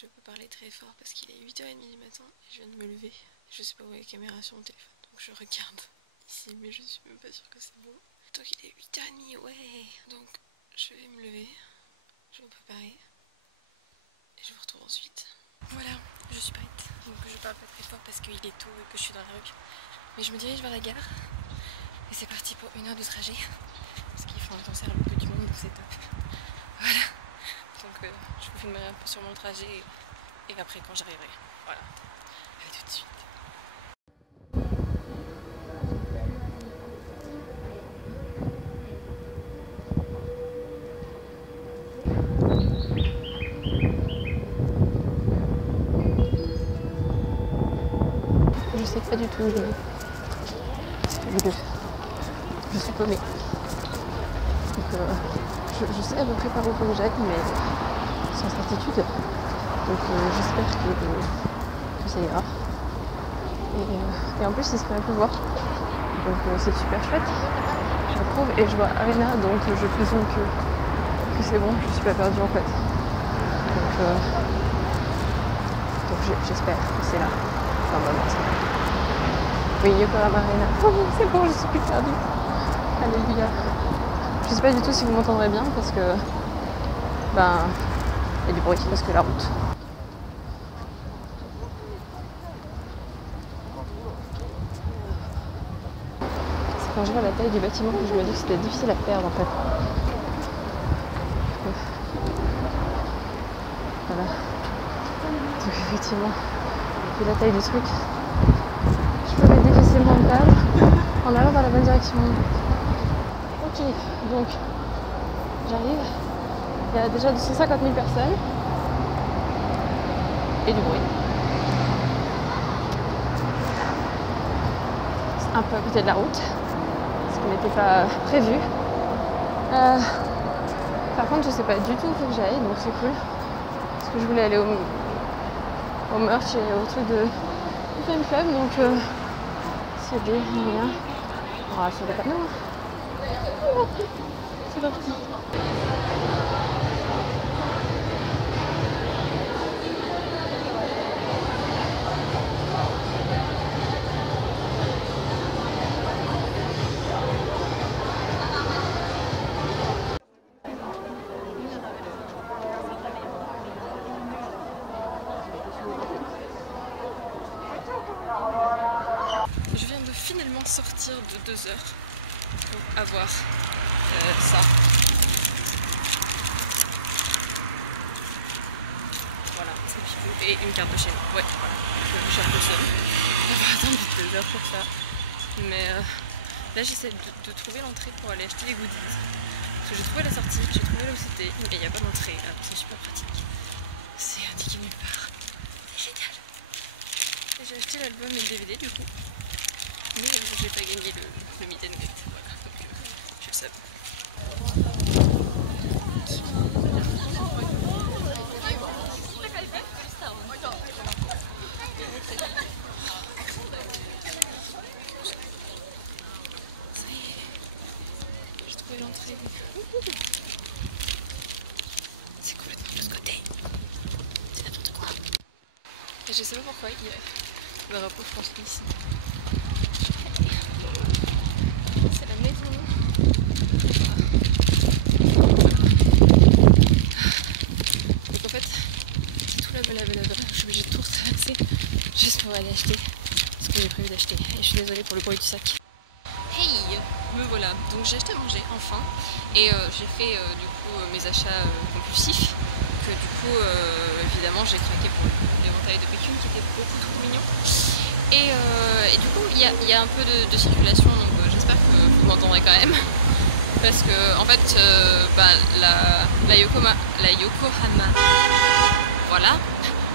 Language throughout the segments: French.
je peux parler très fort parce qu'il est 8h30 du matin et je viens de me lever. Je sais pas où est la caméra sur mon téléphone, donc je regarde ici, mais je suis même pas sûre que c'est bon. Donc il est 8h30, ouais. Donc je vais me lever, je vais me préparer et je vous retrouve ensuite. Voilà, je suis prête. Donc je parle pas très fort parce qu'il est tôt et que je suis dans la rue. Mais je me dirige vers la gare et c'est parti pour 1 heure de trajet. Parce qu'il faut un temps à l'autre bout du monde, donc c'est top. Voilà. Donc je vous filmerai un peu sur mon trajet et après quand j'arriverai. Voilà. À tout de suite. Je sais pas du tout où je suis paumée. Donc je sais à peu près par où faut que j'aille, mais sans certitude. Donc j'espère que ça ira. Et en plus il se met à pleuvoir. Donc c'est super chouette. Je trouve et je vois Arena, donc je présume que c'est bon, je suis pas perdue en fait. Donc j'espère que c'est là. Normalement c'est là. Oui, Yokohama Arena. Oh, c'est bon, je suis plus perdue. Alléluia. Je sais pas du tout si vous m'entendrez bien parce que il y a du bruit parce que la route. C'est quand je vois la taille du bâtiment que je me dis que c'était difficile à perdre en fait. Voilà. Donc effectivement, vu la taille du truc, je peux mettre difficilement le perdre en allant dans la bonne direction. Ok, donc j'arrive. Il y a déjà 250 000 personnes et du bruit. C'est un peu à côté de la route, ce qui n'était pas prévu. Par contre, je sais pas du tout où il faut que j'aille, donc c'est cool. Parce que je voulais aller au merch et au truc de Fan Club, donc c'est bien, rien. Ah, ça va pas non. C'est parti. Je viens de finalement sortir de 2 heures pour avoir ça. Voilà, c'est pipou et une carte de chaîne. Ouais, voilà. Je cherche le seul. On va attendre 2 heures pour ça. Mais là j'essaie de trouver l'entrée pour aller acheter les goodies. Parce que j'ai trouvé la sortie, j'ai trouvé là où c'était, mais il n'y a pas d'entrée. C'est super pratique. C'est indiqué nulle part. C'est génial. Et j'ai acheté l'album et le DVD du coup. Mais j'ai pas gagné le meet and greet. Voilà, donc je le savais. J'ai trouvé l'entrée. C'est complètement de ce côté. C'est n'importe quoi. Et je sais pas pourquoi il y a le drapeau français ici. C'est la maison. Donc en fait, c'est tout là-bas. Je suis obligée de tout retraverser juste pour aller acheter ce que j'ai prévu d'acheter. Et je suis désolée pour le bruit du sac. Hey, me voilà. Donc j'ai acheté à manger enfin et j'ai fait du coup mes achats compulsifs que du coup évidemment j'ai craqué pour l'éventail de Pékin qui était beaucoup trop mignon et du coup il y a un peu de circulation, donc j'espère que vous m'entendrez quand même parce que en fait la Yokohama voilà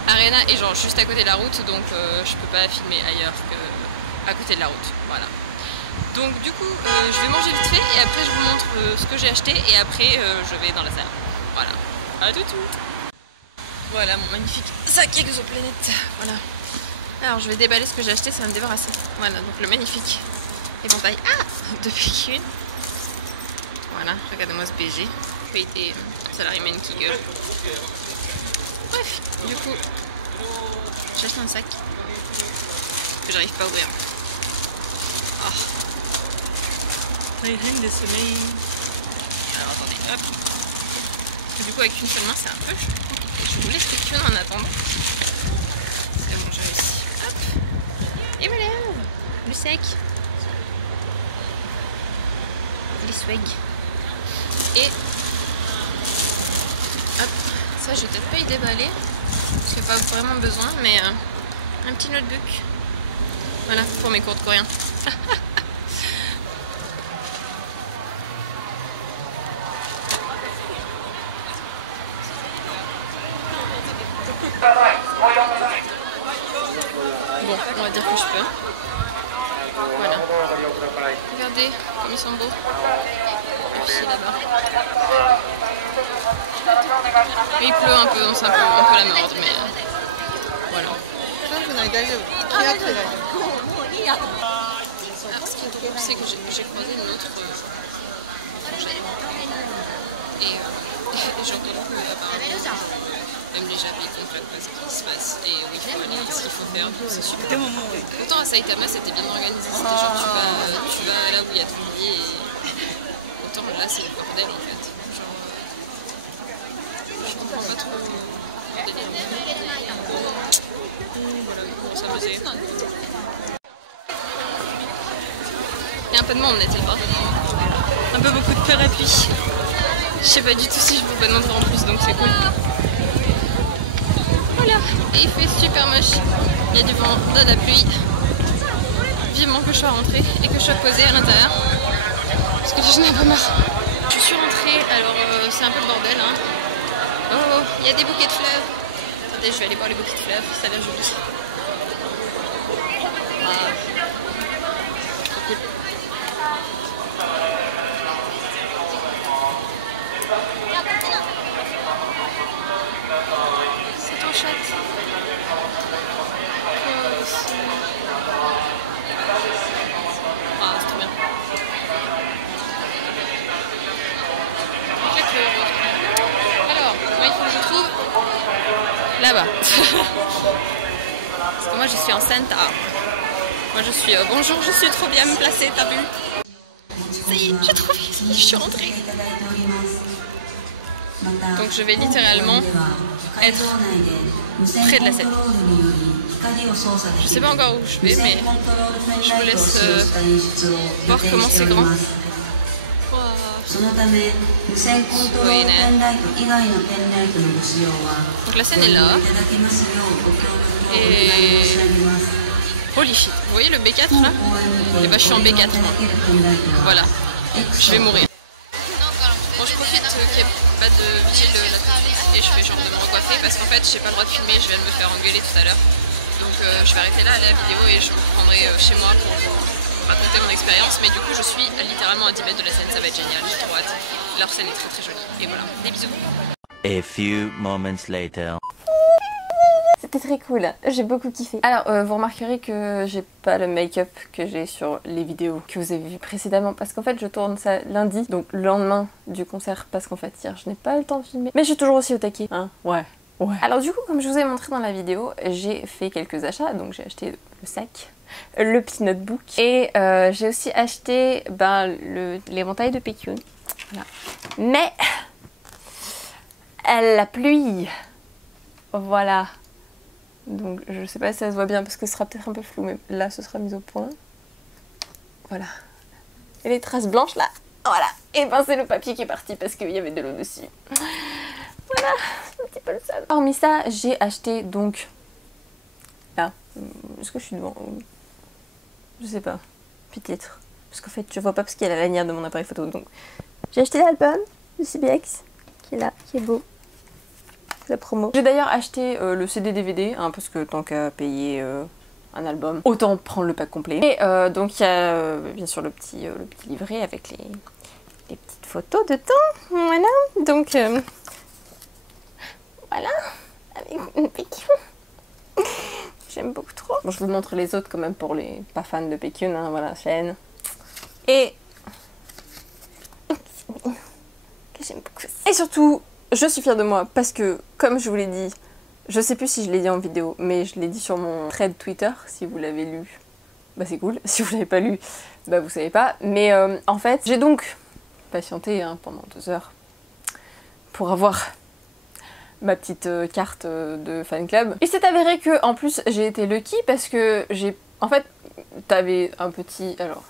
Arena est genre juste à côté de la route, donc je peux pas filmer ailleurs que à côté de la route, voilà. Donc du coup je vais manger vite fait et après je vous montre ce que j'ai acheté et après je vais dans la salle. Voilà, à tout de suite. Voilà mon magnifique sac exoplanète. Voilà. Alors je vais déballer ce que j'ai acheté, ça va me débarrasser. Voilà, donc le magnifique éventail de Pékin. Voilà, regardez-moi ce BG. J'ai été salarié qui gueule. Bref. Du coup, j'ai acheté un sac que j'arrive pas à ouvrir. Oh. Les règnes de soleil. Alors attendez, hop. Du coup avec une seule main c'est un peu compliqué. Je vous l'explique en attendant. C'est bon, j'ai réussi. Hop. Et voilà, le sac. Les swag. Et hop, ça je vais peut-être pas y déballer. Parce qu'il n'y a pas vraiment besoin, mais un petit notebook. Voilà, pour mes cours de coréen. Bon, on va dire que je peux. Voilà. Regardez comme ils sont beaux. Et puis là-bas. Il pleut un peu, donc c'est un peu la merde, mais voilà. Alors, ce qui est drôle, c'est que j'ai croisé une autre fourgette. Et j'ai entendu qu'apparemment, même les Japonais comprennent pas ce qui se passe et oui, il faut aller ce qu'il faut faire, donc c'est super. Autant à Saitama c'était bien organisé, c'était genre tu vas là où il y a ton billet et autant là c'est le bordel en fait. Genre, je comprends pas trop le délire. Voilà, pour s'amuser. Il y a un peu de monde, n'est-il pas? Un peu beaucoup de parapluies. Je sais pas du tout si je peux pas demander en plus, donc c'est cool. Voilà, et il fait super moche. Il y a du vent, de la pluie. Vivement que je sois rentrée et que je sois posée à l'intérieur. Parce que je n'ai pas marre. Je suis rentrée, alors c'est un peu le bordel. Hein. Oh, il y a des bouquets de fleurs. Attendez, je vais aller voir les bouquets de fleurs, ça a l'air joli. Ah. Trop cool. C'est ton chat. Ah, c'est trop bien. Alors, moi il faut que je trouve là-bas. Parce que moi je suis en Santa. Moi je suis bonjour, je suis trop bien placée, t'as vu? Ça y est, j'ai trouvé, je suis rentrée. Donc je vais littéralement être près de la scène. Je sais pas encore où je vais, mais je vous laisse voir comment c'est grand. Donc la scène est là. Et holy shit, vous voyez le B4 là? Et bah je suis en B4 moi. Voilà, je vais mourir. Bon, je profite qu'il n'y ait pas de vigile là tout de suite et je fais genre de me recoiffer parce qu'en fait j'ai pas le droit de filmer, je viens de me faire engueuler tout à l'heure. Donc je vais arrêter là la vidéo et je vous reprendrai chez moi pour vous raconter mon expérience. Mais du coup je suis littéralement à 10 mètres de la scène, ça va être génial, j'ai trop hâte. Leur scène est très très jolie. Et voilà, des bisous. A few moments later. C'était très cool, j'ai beaucoup kiffé. Alors vous remarquerez que j'ai pas le make-up que j'ai sur les vidéos que vous avez vues précédemment parce qu'en fait je tourne ça lundi, donc le lendemain du concert parce qu'en fait hier je n'ai pas eu le temps de filmer. Mais je suis toujours aussi au taquet, hein, ouais. Alors du coup comme je vous ai montré dans la vidéo, j'ai fait quelques achats, donc j'ai acheté le sac, le petit notebook et j'ai aussi acheté l'éventail de Baekhyun. Voilà. Mais la pluie, voilà. Donc je sais pas si ça se voit bien parce que ce sera peut-être un peu flou, mais là ce sera mis au point. Voilà. Et les traces blanches là, voilà. Et ben c'est le papier qui est parti parce qu'il y avait de l'eau dessus. Voilà, un petit peu le sale. Hormis ça, j'ai acheté donc... Là, est-ce que je suis devant? Je sais pas, peut-être. Parce qu'en fait je vois pas parce qu'il y a la lanière de mon appareil photo. Donc j'ai acheté l'album de CBX qui est là, qui est beau. La promo. J'ai d'ailleurs acheté le CD DVD, hein, parce que tant qu'à payer un album, autant prendre le pack complet. Et donc il y a bien sûr le petit livret avec les petites photos dedans. Voilà, donc voilà, avec une Baekhyun. J'aime beaucoup trop. Bon, je vous montre les autres quand même pour les pas fans de Baekhyun, hein, voilà, chaîne. Et que j'aime beaucoup. Et surtout, je suis fière de moi parce que, comme je vous l'ai dit Je sais plus si je l'ai dit en vidéo, mais je l'ai dit sur mon thread Twitter, si vous l'avez lu. Bah c'est cool, si vous l'avez pas lu, bah vous savez pas. Mais en fait, j'ai donc patienté hein, pendant 2 heures pour avoir ma petite carte de fan club. Il s'est avéré que en plus j'ai été lucky parce que j'ai... En fait, t'avais un petit... Alors,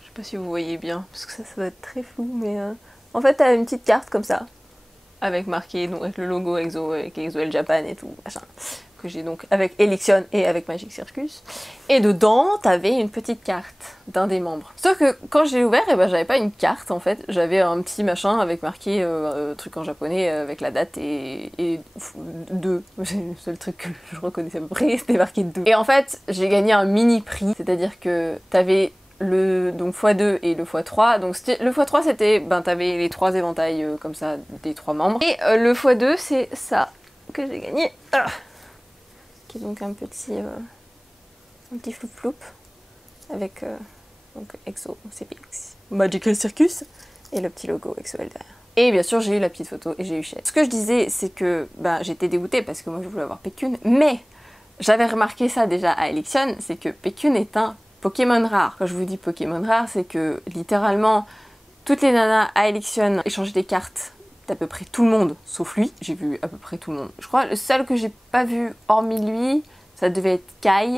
je sais pas si vous voyez bien, parce que ça va être très flou, mais... En fait, t'avais une petite carte comme ça, avec marqué, donc avec le logo EXO, avec EXO-L Japan et tout, machin. Que j'ai donc avec Elixion et avec Magic Circus. Et dedans, t'avais une petite carte d'un des membres. Sauf que quand j'ai ouvert, eh ben, j'avais pas une carte en fait, j'avais un petit machin avec marqué truc en japonais avec la date et 2. C'est le seul truc que je reconnaissais à peu près, c'était marqué 2. Et en fait, j'ai gagné un mini prix, c'est-à-dire que t'avais le donc x2 et le x3. Donc le x3 c'était, ben t'avais les 3 éventails comme ça des 3 membres. Et le x2 c'est ça que j'ai gagné. Qui est donc un petit floup floup avec donc EXO, CPX, Magical Circus et le petit logo EXO-L derrière. Et bien sûr j'ai eu la petite photo et j'ai eu Shed. Ce que je disais c'est que ben, j'étais dégoûtée parce que moi je voulais avoir Baekhyun, mais j'avais remarqué ça déjà à Elixion, c'est que Baekhyun est un Pokémon rare. Quand je vous dis Pokémon rare, c'est que littéralement toutes les nanas à Elixion échangeaient des cartes d'à peu près tout le monde, sauf lui. J'ai vu à peu près tout le monde. Je crois le seul que j'ai pas vu hormis lui, ça devait être Kai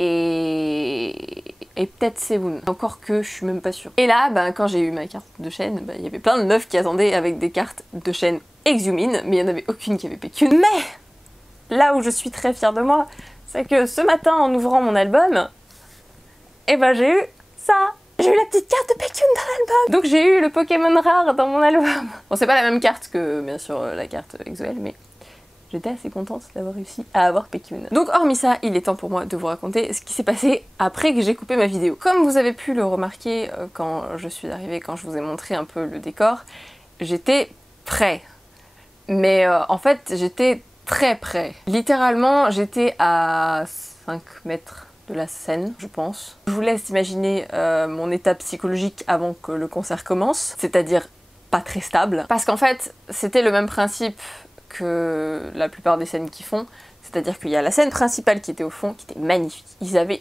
et peut-être Sewon. Encore que je suis même pas sûre. Et là, ben, quand j'ai eu ma carte de chaîne, ben, il y avait plein de meufs qui attendaient avec des cartes de chaîne Exumine, mais il n'y en avait aucune qui avait Baekhyun. Mais là où je suis très fière de moi, c'est que ce matin en ouvrant mon album, et ben j'ai eu ça. J'ai eu la petite carte de Baekhyun dans l'album. Donc j'ai eu le Pokémon rare dans mon album. Bon, c'est pas la même carte que, bien sûr, la carte EXO-L, mais j'étais assez contente d'avoir réussi à avoir Baekhyun. Donc hormis ça, il est temps pour moi de vous raconter ce qui s'est passé après que j'ai coupé ma vidéo. Comme vous avez pu le remarquer quand je suis arrivée, quand je vous ai montré un peu le décor, j'étais prêt. Mais en fait, j'étais très près. Littéralement, j'étais à 5 mètres de la scène, je pense. Je vous laisse imaginer mon état psychologique avant que le concert commence, c'est-à-dire pas très stable. Parce qu'en fait, c'était le même principe que la plupart des scènes qu'ils font, c'est-à-dire qu'il y a la scène principale qui était au fond, qui était magnifique. Ils avaient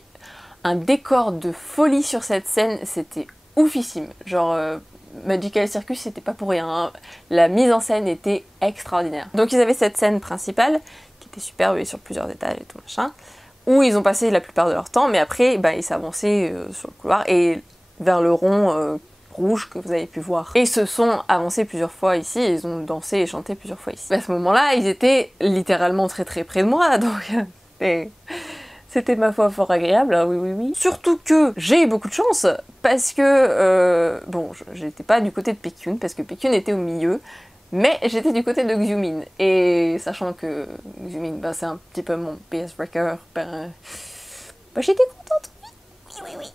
un décor de folie sur cette scène, c'était oufissime. Genre, Magical Circus, c'était pas pour rien, hein. La mise en scène était extraordinaire. Donc ils avaient cette scène principale, qui était superbe et sur plusieurs étages et tout machin, où ils ont passé la plupart de leur temps, mais après, bah, ils s'avançaient sur le couloir et vers le rond rouge que vous avez pu voir. Et ils se sont avancés plusieurs fois ici, et ils ont dansé et chanté plusieurs fois ici. À ce moment-là, ils étaient littéralement très très près de moi, donc c'était ma foi fort agréable, hein, oui oui oui. Surtout que j'ai eu beaucoup de chance, parce que, bon, j'étais pas du côté de Baekhyun, parce que Baekhyun était au milieu, mais j'étais du côté de Exumine, et sachant que Exumine, bah, c'est un petit peu mon PS Wrecker, bah, j'étais contente. Oui.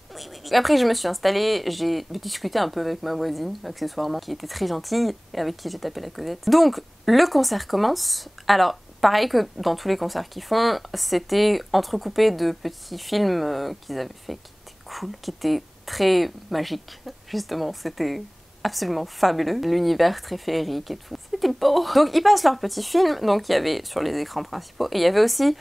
Après je me suis installée, j'ai discuté un peu avec ma voisine, accessoirement, qui était très gentille, et avec qui j'ai tapé la causette. Donc, le concert commence. Alors, pareil que dans tous les concerts qu'ils font, c'était entrecoupé de petits films qu'ils avaient fait, qui étaient cool, qui étaient très magiques, justement, c'était absolument fabuleux. L'univers très féerique et tout, c'était beau. Donc ils passent leurs petits films, donc il y avait sur les écrans principaux, et il y avait aussi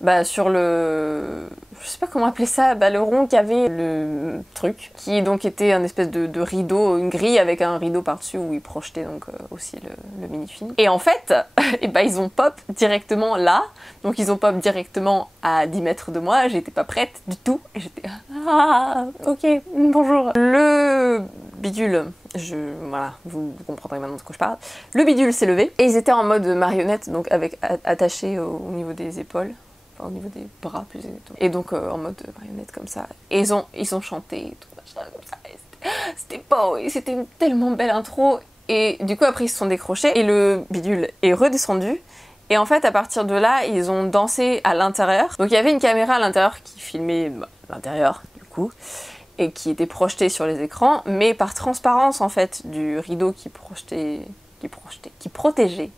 bah, sur le... je sais pas comment appeler ça, bah, le rond qui avait le truc, qui donc était un espèce de rideau, une grille avec un rideau par-dessus où ils projetaient donc aussi le mini-film. Et en fait, et bah, ils ont pop directement là, donc ils ont pop directement à 10 mètres de moi, j'étais pas prête du tout, et j'étais ah ok, bonjour. Le bidule, voilà, vous comprendrez maintenant de quoi je parle. Le bidule s'est levé, et ils étaient en mode marionnette, donc avec attaché au niveau des épaules. Enfin, au niveau des bras plus exactement. Et donc en mode marionnette comme ça. Et ils ont chanté et tout machin comme ça. C'était beau et c'était une tellement belle intro. Et du coup après ils se sont décrochés et le bidule est redescendu. Et en fait à partir de là ils ont dansé à l'intérieur. Donc il y avait une caméra à l'intérieur qui filmait l'intérieur du coup. Et qui était projetée sur les écrans. Mais par transparence en fait du rideau qui protégeait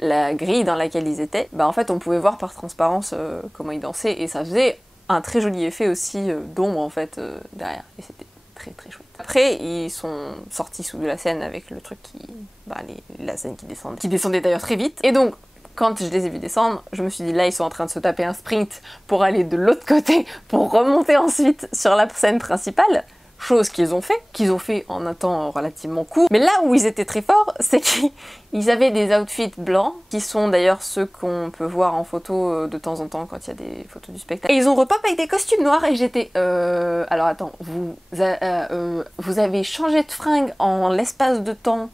la grille dans laquelle ils étaient, bah en fait on pouvait voir par transparence comment ils dansaient et ça faisait un très joli effet aussi d'ombre en fait derrière et c'était très très chouette. Après ils sont sortis sous de la scène avec le truc qui... bah la scène qui descendait d'ailleurs très vite et donc quand je les ai vus descendre, je me suis dit là ils sont en train de se taper un sprint pour aller de l'autre côté, pour remonter ensuite sur la scène principale. Chose qu'ils ont fait en un temps relativement court. Mais là où ils étaient très forts, c'est qu'ils avaient des outfits blancs, qui sont d'ailleurs ceux qu'on peut voir en photo de temps en temps quand il y a des photos du spectacle. Et ils ont repop avec des costumes noirs et j'étais... alors attends, vous avez changé de fringue en l'espace de temps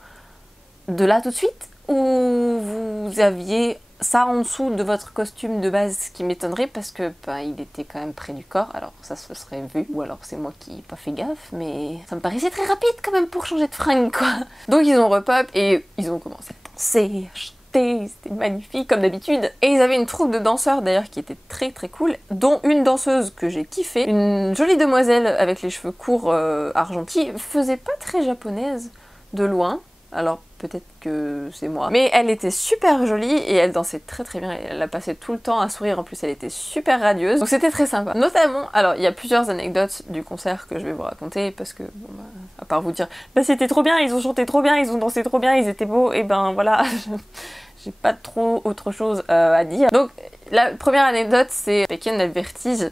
de là tout de suite? Ou vous aviez ça en dessous de votre costume de base, ce qui m'étonnerait parce que il était quand même près du corps, alors ça se serait vu, ou alors c'est moi qui n'ai pas fait gaffe, mais ça me paraissait très rapide quand même pour changer de fringue quoi. Donc ils ont repop et ils ont commencé à danser, à chanter, c'était magnifique comme d'habitude. Et ils avaient une troupe de danseurs d'ailleurs qui était très très cool, dont une danseuse que j'ai kiffé, une jolie demoiselle avec les cheveux courts argentis, faisait pas très japonaise de loin. Alors peut-être que c'est moi. Mais elle était super jolie et elle dansait très très bien. Elle a passé tout le temps à sourire, en plus elle était super radieuse. Donc c'était très sympa. Notamment, alors il y a plusieurs anecdotes du concert que je vais vous raconter parce que, bon, à part vous dire bah c'était trop bien, ils ont chanté trop bien, ils ont dansé trop bien, ils étaient beaux, et ben voilà, j'ai pas trop autre chose à dire. Donc la première anecdote c'est Baekhyun a le vertige.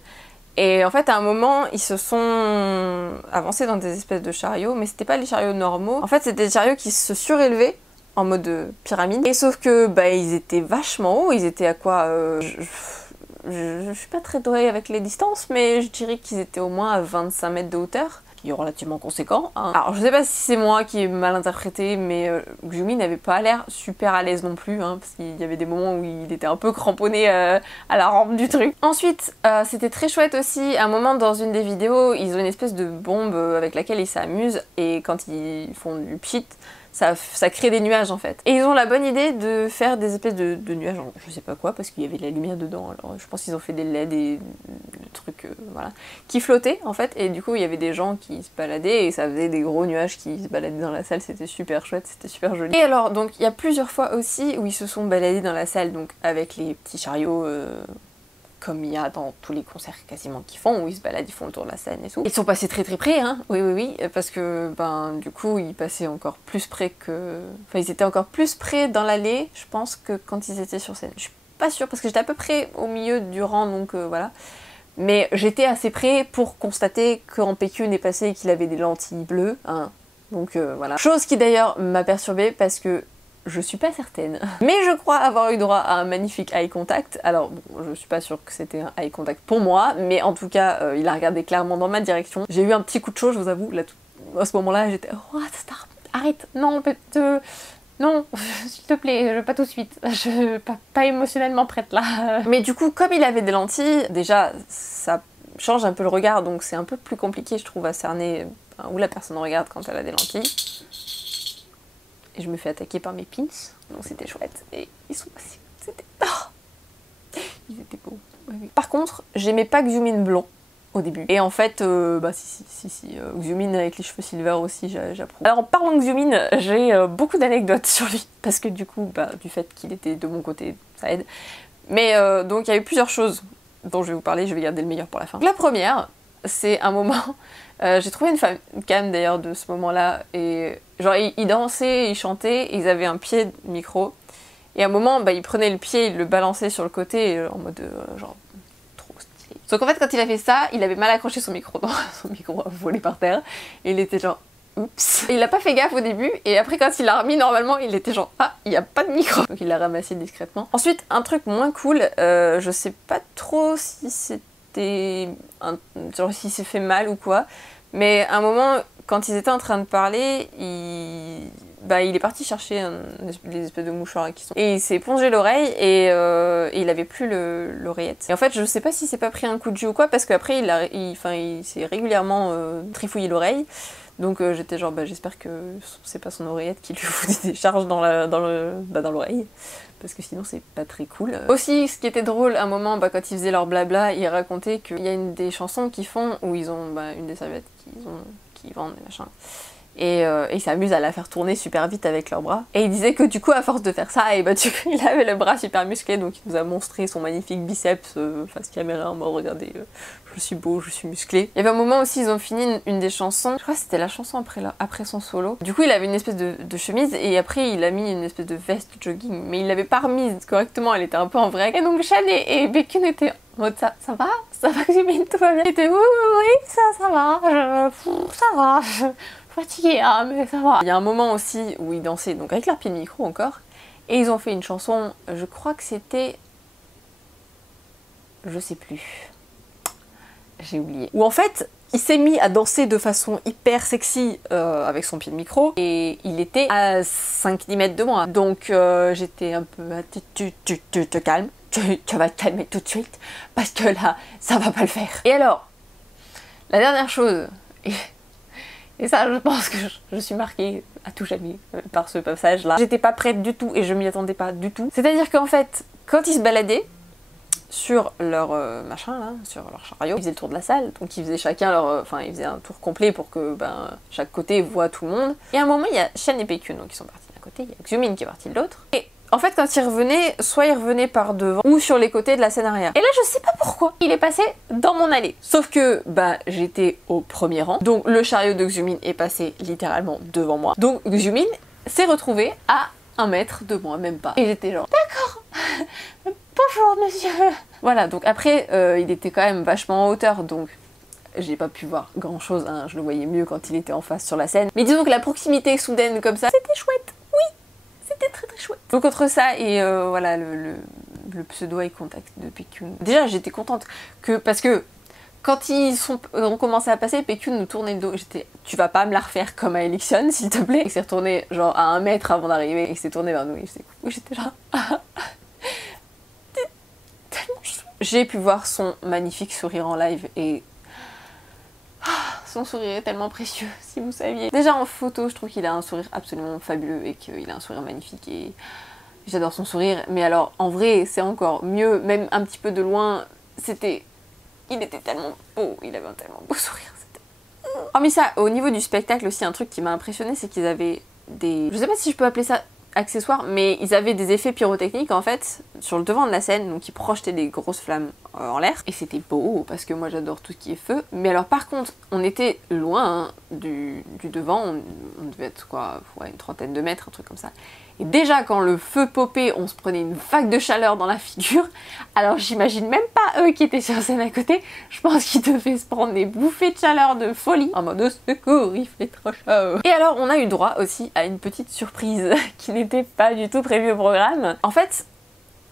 Et en fait, à un moment, ils se sont avancés dans des espèces de chariots, mais c'était pas les chariots normaux. En fait, c'était des chariots qui se surélevaient en mode pyramide. Et sauf que, ils étaient vachement hauts. Ils étaient à quoi je suis pas très douée avec les distances, mais je dirais qu'ils étaient au moins à 25 mètres de hauteur. Qui est relativement conséquent. Hein. Alors je sais pas si c'est moi qui ai mal interprété, mais Xiumi n'avait pas l'air super à l'aise non plus, hein, parce qu'il y avait des moments où il était un peu cramponné à la rampe du truc. Ensuite, c'était très chouette aussi, à un moment dans une des vidéos, ils ont une espèce de bombe avec laquelle ils s'amusent, et quand ils font du pchit, ça crée des nuages en fait. Et ils ont la bonne idée de faire des espèces de nuages, je sais pas quoi, parce qu'il y avait de la lumière dedans, alors je pense qu'ils ont fait des LED et des trucs, voilà, qui flottaient en fait, et du coup il y avait des gens qui se baladaient, et ça faisait des gros nuages qui se baladaient dans la salle, c'était super chouette, c'était super joli. Et alors, donc il y a plusieurs fois aussi où ils se sont baladés dans la salle, donc avec les petits chariots... comme il y a dans tous les concerts quasiment qu'ils font, où ils se baladent, ils font le tour de la scène et tout. Ils sont passés très très près, hein, oui, parce que, du coup, ils passaient encore plus près que... Enfin, ils étaient encore plus près dans l'allée, je pense, que quand ils étaient sur scène. Je suis pas sûre, parce que j'étais à peu près au milieu du rang, donc voilà. Mais j'étais assez près pour constater qu'en PQ n'est passé et qu'il avait des lentilles bleues, hein. Donc voilà. Chose qui d'ailleurs m'a perturbée, parce que je suis pas certaine. Mais je crois avoir eu droit à un magnifique eye contact. Alors bon, je suis pas sûre que c'était un eye contact pour moi, mais en tout cas, il a regardé clairement dans ma direction. J'ai eu un petit coup de chaud, je vous avoue, là, à ce moment-là, j'étais « What, stop, arrête, non, non, s'il te plaît, pas tout de suite, je suis pas émotionnellement prête là. » Mais du coup, comme il avait des lentilles, déjà, ça change un peu le regard, donc c'est un peu plus compliqué, je trouve, à cerner où la personne regarde quand elle a des lentilles. Et je me fais attaquer par mes pins, donc c'était chouette. Et ils sont passés, c'était... Oh, ils étaient beaux. Oui. Par contre, j'aimais pas Xiumin blond au début. Et en fait, si, Xiumin avec les cheveux silver aussi, j'approuve. Alors en parlant de Xiumin, j'ai beaucoup d'anecdotes sur lui, parce que du coup, du fait qu'il était de mon côté, ça aide. Mais donc il y a eu plusieurs choses dont je vais vous parler, je vais garder le meilleur pour la fin. La première, c'est un moment... j'ai trouvé une cam d'ailleurs de ce moment-là, et genre ils dansaient, ils chantaient, et ils avaient un pied de micro, et à un moment ils prenaient le pied, ils le balançaient sur le côté, en mode genre trop stylé. Sauf qu'en fait quand il a fait ça, il avait mal accroché son micro, son micro a volé par terre, et il était genre oups. Et il a pas fait gaffe au début, et après quand il l'a remis normalement, il était genre ah, il y a pas de micro. Donc il l'a ramassé discrètement. Ensuite, un truc moins cool, je sais pas trop si c'était genre s'il s'est fait mal ou quoi, mais à un moment quand ils étaient en train de parler, il est parti chercher des espèces de mouchoirs qui sont... Et il s'est épongé l'oreille et il avait plus l'oreillette. Et en fait je sais pas si c'est pas pris un coup de jus ou quoi, parce qu'après il s'est régulièrement trifouillé l'oreille. Donc j'étais genre j'espère que c'est pas son oreillette qui lui fout des charges dans l'oreille. Parce que sinon c'est pas très cool. Aussi, ce qui était drôle, à un moment, quand ils faisaient leur blabla, ils racontaient qu'il y a une des chansons qu'ils font où ils ont une des serviettes qu'ils vendent, et machin. Et ils s'amusent à la faire tourner super vite avec leurs bras. Et il disait que du coup, à force de faire ça, et bah, il avait le bras super musclé, donc il nous a montré son magnifique biceps face caméra en mode regardez, je suis beau, je suis musclé. Il y avait un moment aussi, ils ont fini une des chansons, je crois que c'était la chanson après son solo. Du coup, il avait une espèce de chemise et après, il a mis une espèce de veste jogging, mais il l'avait pas remise correctement, elle était un peu en vrac. Et donc, Sean et Baekhyun étaient en mode ça va? Ça va, Xiumin, tout va bien? Il était oui, ça va, ça va. Fatigué, hein, mais ça va. Il y a un moment aussi où ils dansaient, donc avec leur pied de micro encore, et ils ont fait une chanson, je crois que c'était... Je sais plus. J'ai oublié. Où en fait, il s'est mis à danser de façon hyper sexy avec son pied de micro, et il était à 5-10 mètres de moi. Donc j'étais un peu... Tu te calmes, tu vas te calmer tout de suite, parce que là, ça va pas le faire. Et alors, la dernière chose... Et ça, je pense que je suis marquée à tout jamais par ce passage-là. J'étais pas prête du tout et je m'y attendais pas du tout. C'est-à-dire qu'en fait, quand ils se baladaient sur leur machin là, sur leur chariot, ils faisaient le tour de la salle, donc ils faisaient chacun leur... Enfin, ils faisaient un tour complet pour que chaque côté voit tout le monde. Et à un moment, il y a Sean et Baekhyun, donc ils sont partis d'un côté, il y a Xiumin qui est parti de l'autre. Et en fait, quand ils revenaient, soit ils revenaient par devant ou sur les côtés de la scène arrière. Et là, je sais pas pourquoi, il est passé dans mon allée. Sauf que, j'étais au premier rang. Donc, le chariot de Xiumin est passé littéralement devant moi. Donc, Xiumin s'est retrouvé à 1 mètre de moi, même pas. Et j'étais genre, d'accord, bonjour monsieur. Voilà, donc après, il était quand même vachement en hauteur, donc j'ai pas pu voir grand chose, hein. Je le voyais mieux quand il était en face sur la scène. Mais disons que la proximité soudaine comme ça, c'était chouette. C'était très très chouette. Donc entre ça et voilà le pseudo eye contact de Baekhyun. Déjà j'étais contente parce que quand ont commencé à passer, Baekhyun nous tournait le dos. J'étais, tu vas pas me la refaire comme à Election s'il te plaît. Il s'est retourné genre à 1 mètre avant d'arriver et il s'est tourné vers nous et j'étais genre tellement chou. J'ai pu voir son magnifique sourire en live et son sourire est tellement précieux, si vous saviez. Déjà en photo, je trouve qu'il a un sourire absolument fabuleux et qu'il a un sourire magnifique et j'adore son sourire. Mais alors, en vrai, c'est encore mieux, même un petit peu de loin, il était tellement beau, il avait un tellement beau sourire. Hormis ça, au niveau du spectacle aussi, un truc qui m'a impressionné, c'est qu'ils avaient des... Je sais pas si je peux appeler ça accessoires, mais ils avaient des effets pyrotechniques en fait sur le devant de la scène, donc ils projetaient des grosses flammes en l'air et c'était beau parce que moi j'adore tout ce qui est feu. Mais alors par contre on était loin du devant, on devait être quoi, ouais, une 30aine de mètres, un truc comme ça. Et déjà quand le feu popait, on se prenait une vague de chaleur dans la figure. Alors j'imagine même pas eux qui étaient sur scène à côté, je pense qu'ils devaient se prendre des bouffées de chaleur de folie en mode secours, il fait trop chaud. Et alors on a eu droit aussi à une petite surprise qui n'était pas du tout prévue au programme. En fait,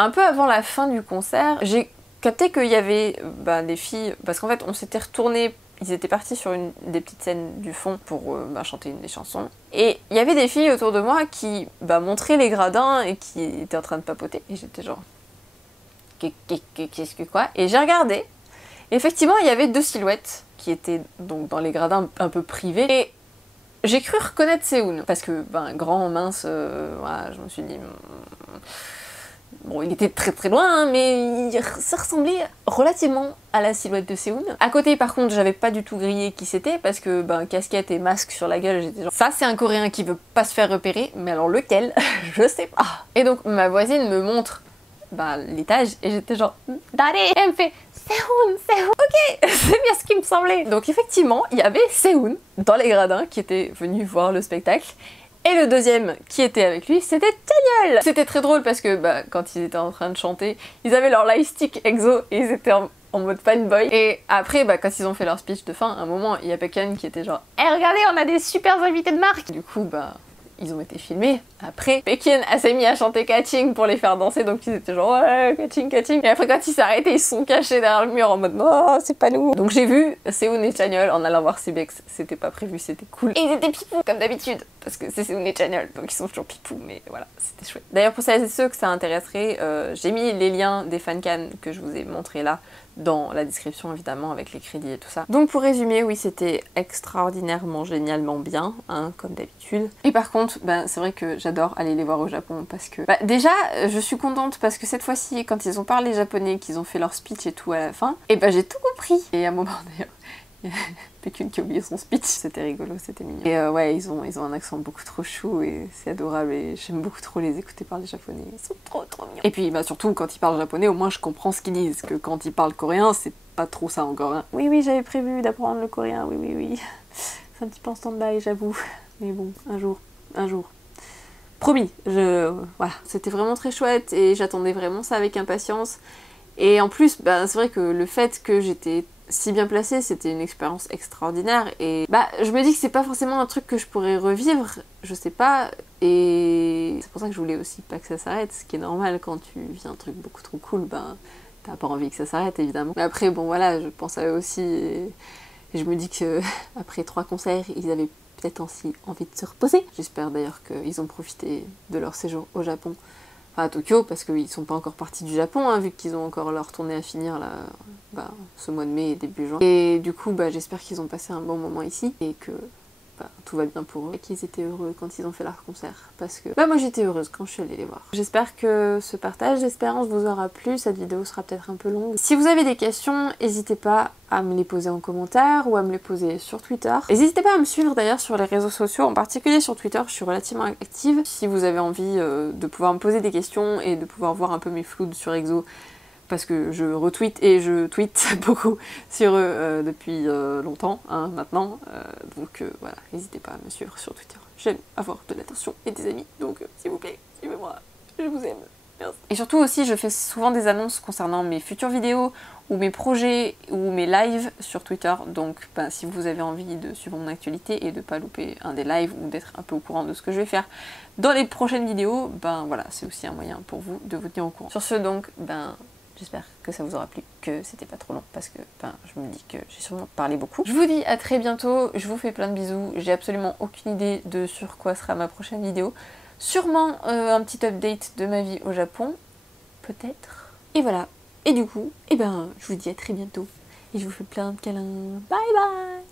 un peu avant la fin du concert, j'ai capté qu'il y avait des filles, parce qu'en fait on s'était retourné. Ils étaient partis sur une des petites scènes du fond pour chanter une des chansons. Et il y avait des filles autour de moi qui montraient les gradins et qui étaient en train de papoter. Et j'étais genre... Qu'est-ce que quoi? Et j'ai regardé. Et effectivement, il y avait 2 silhouettes qui étaient donc dans les gradins un peu privés. Et j'ai cru reconnaître Sehun. Parce que, grand, mince, voilà, je me suis dit... Bon, il était très très loin, hein, mais ça ressemblait relativement à la silhouette de Sehun. À côté, par contre, j'avais pas du tout grillé qui c'était, parce que, casquette et masque sur la gueule, j'étais genre... Ça, c'est un Coréen qui veut pas se faire repérer, mais alors lequel? Je sais pas. Et donc, ma voisine me montre l'étage, et j'étais genre... Dare! Et elle me fait... Sehun! Ok! C'est bien ce qui me semblait. Donc effectivement, il y avait Sehun dans les gradins qui était venu voir le spectacle. Et le deuxième qui était avec lui, c'était Chanyeol. C'était très drôle parce que quand ils étaient en train de chanter, ils avaient leur lightstick EXO et ils étaient en mode fanboy. Et après, quand ils ont fait leur speech de fin, à un moment, il y a Baekhyun qui était genre « Eh regardez, on a des super invités de marque !» Du coup, ils ont été filmés. Après, Baekhyun s'est mis à chanter Catching pour les faire danser, donc ils étaient genre ouais, Catching, Catching. Et après, quand ils s'est arrêté, ils se sont cachés derrière le mur en mode oh, c'est pas nous. Donc j'ai vu Sehun et Chanyeol en allant voir CBX. C'était pas prévu, c'était cool. Et ils étaient pipou, comme d'habitude, parce que c'est Sehun et Chanyeol, donc ils sont toujours pipou, mais voilà, c'était chouette. D'ailleurs, pour celles et ceux que ça intéresserait, j'ai mis les liens des fancams que je vous ai montrés là dans la description évidemment avec les crédits et tout ça. Donc pour résumer, oui c'était extraordinairement génialement bien, hein, comme d'habitude. Et par contre, c'est vrai que j'adore aller les voir au Japon parce que... déjà, je suis contente parce que cette fois-ci, quand ils ont parlé japonais, qu'ils ont fait leur speech et tout à la fin, et j'ai tout compris. Et à un moment d'ailleurs, Pécune qui a oublié son speech. C'était rigolo, c'était mignon. Et ouais, ils ont un accent beaucoup trop chou et c'est adorable et j'aime beaucoup trop les écouter parler japonais. Ils sont trop mignons. Et puis bah, surtout quand ils parlent japonais, au moins je comprends ce qu'ils disent. Que quand ils parlent coréen, c'est pas trop ça encore. Hein. Oui, j'avais prévu d'apprendre le coréen, oui. C'est un petit peu en stand-by, j'avoue. Mais bon, un jour. Promis, voilà. C'était vraiment très chouette et j'attendais vraiment ça avec impatience. Et en plus, bah, c'est vrai que le fait que j'étais si bien placée, c'était une expérience extraordinaire. Et bah, je me dis que c'est pas forcément un truc que je pourrais revivre, je sais pas. Et c'est pour ça que je voulais aussi pas que ça s'arrête, ce qui est normal quand tu vis un truc beaucoup trop cool, ben t'as pas envie que ça s'arrête évidemment. Mais après, bon voilà, je pense à eux aussi et je me dis que après 3 concerts, ils avaient peut-être aussi envie de se reposer. J'espère d'ailleurs qu'ils ont profité de leur séjour au Japon. À Tokyo, parce qu'ils sont pas encore partis du Japon, hein, vu qu'ils ont encore leur tournée à finir là, bah, ce mois de mai et début juin. Et du coup, bah, j'espère qu'ils ont passé un bon moment ici et que bah, tout va bien pour eux et qu'ils étaient heureux quand ils ont fait leur concert. Parce que bah, moi j'étais heureuse quand je suis allée les voir. J'espère que ce partage d'espérance vous aura plu. Cette vidéo sera peut-être un peu longue. Si vous avez des questions, n'hésitez pas à me les poser en commentaire ou à me les poser sur Twitter. N'hésitez pas à me suivre d'ailleurs sur les réseaux sociaux, en particulier sur Twitter, je suis relativement active. Si vous avez envie de pouvoir me poser des questions et de pouvoir voir un peu mes flouds sur EXO, parce que je retweet et je tweete beaucoup sur eux depuis longtemps, hein, maintenant. Donc voilà, n'hésitez pas à me suivre sur Twitter. J'aime avoir de l'attention et des amis, donc s'il vous plaît, suivez-moi, je vous aime. Merci. Et surtout aussi, je fais souvent des annonces concernant mes futures vidéos, ou mes projets, ou mes lives sur Twitter. Donc ben, si vous avez envie de suivre mon actualité et de pas louper un des lives, ou d'être un peu au courant de ce que je vais faire dans les prochaines vidéos, ben voilà, c'est aussi un moyen pour vous de vous tenir au courant. Sur ce donc, ben... j'espère que ça vous aura plu, que c'était pas trop long, parce que ben, je me dis que j'ai sûrement parlé beaucoup. Je vous dis à très bientôt, je vous fais plein de bisous, j'ai absolument aucune idée de sur quoi sera ma prochaine vidéo. Sûrement un petit update de ma vie au Japon, peut-être. Et voilà, et du coup, eh ben, je vous dis à très bientôt, et je vous fais plein de câlins. Bye bye!